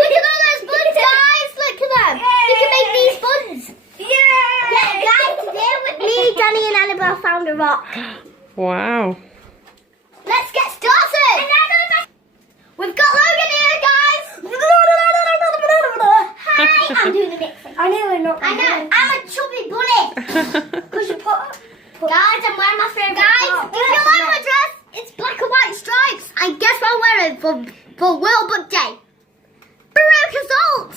Look at all those buns, guys. Look at them. You can make these buns. Yeah, guys, today with me, Dannii and Annabelle found a rock. Wow. Let's get started. We've got Logan here, guys. Hi, I'm doing the mixing. I know. I'm a chubby bunny. Guys, I'm wearing my favorite. Guys, if you like my dress, it's black and white stripes. I guess I'll wear it for World Book Day. Baruch Assault.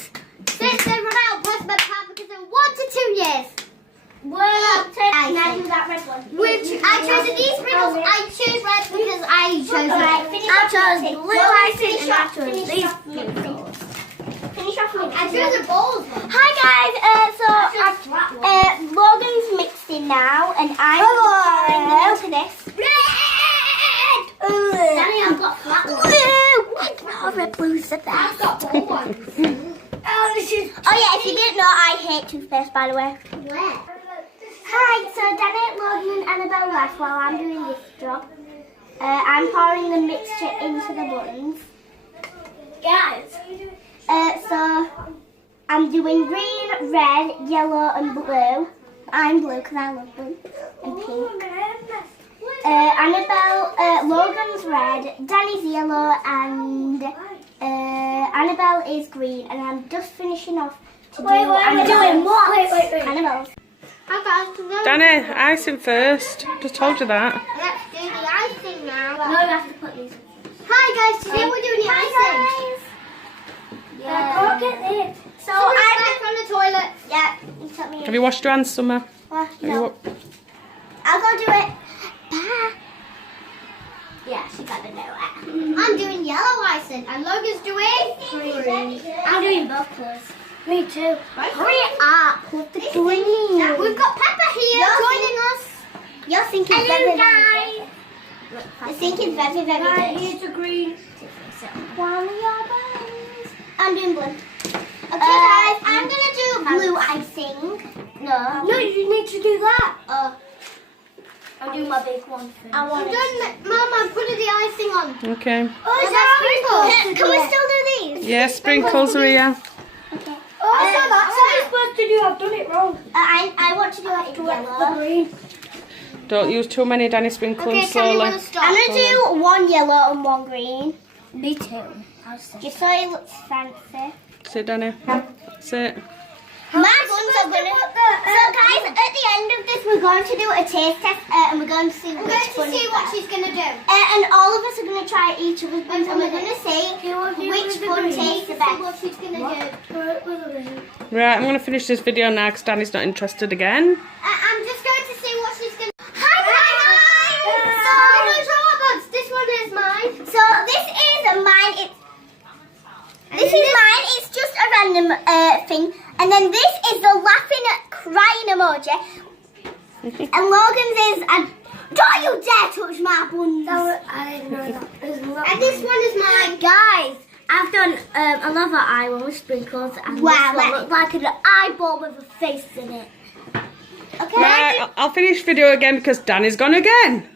Since they run out of plasma power because in 1 to 2 years. Can I do that red one? I chose these riddles. I choose red because I chose red. I chose blue icing and I chose these. Finish off with I chose a bold one. Hi guys, Logan's mixing now and I'm look at this. Red! Dannii, I've got flat ones. Blue! Red blue's the best. I've got bold ones. Oh yeah, if you didn't know, I hate toothpaste by the way. Where? Hi, so Dannii, Logan and Annabelle left while I'm doing this job. I'm pouring the mixture into the buttons. Guys. So I'm doing green, red, yellow and blue. I'm blue because I love blue and pink. Annabelle, Logan's red, Danny's yellow and Annabelle is green. And I'm just finishing off to do Annabelle's. Hi guys. Dannii, icing first. Just told you that. Let's do the icing now. No, you have to put these. Hi guys, today we're doing the icing. I can't get this. So I'm back from the toilet. Yeah, you took me in. Have you washed your hands, Summer? No. I'll go do it. Bye. Yeah, she got to know it. I'm doing yellow icing and Logan's doing green. I'm doing both colours. Me too. Hurry up with the green. We've got Pepper here joining us. Your sink is very, very good. The sink is very, very good. Here's the green. One of your buns. I'm doing blue. Okay, guys, I'm going to do blue icing. No. No, you need to do that. I'm doing my big one first. I'm done, Mum. I'm putting the icing on. Okay. Oh, is that Can we still do these? Yeah, sprinkles are here. Okay. Oh, so that's what I'm supposed to do. I've done it wrong. I want to do it in yellow. Green. Don't use too many, Dannii. Sprinkle them Okay, tell me slowly. when to start. I'm going to do one yellow and one green. Me too. Just so it looks fancy. Sit, Dannii. Sit. My buns are going to... So guys, at the end of this we're going to do a taste test and we're going to see I'm which going to bun see is what best. she's going to do. And all of us are going to try each of us buns and we're going to see which bun tastes the See best. what she's going to do. Right, I'm going to finish this video now because Danny's not interested again. I'm just going to see what she's going to do. Hi guys! So, no drama bugs. This one is mine. So this is mine. This is mine. It's just a random thing. And then this is the laughing, crying emoji. And Logan's is don't you dare touch my buns. I didn't know that. And this one is mine. Guys, I've done another eye one with sprinkles. And Wow, this one looks like an eyeball with a face in it. Okay. Right, I'll finish video again because Danny's gone again.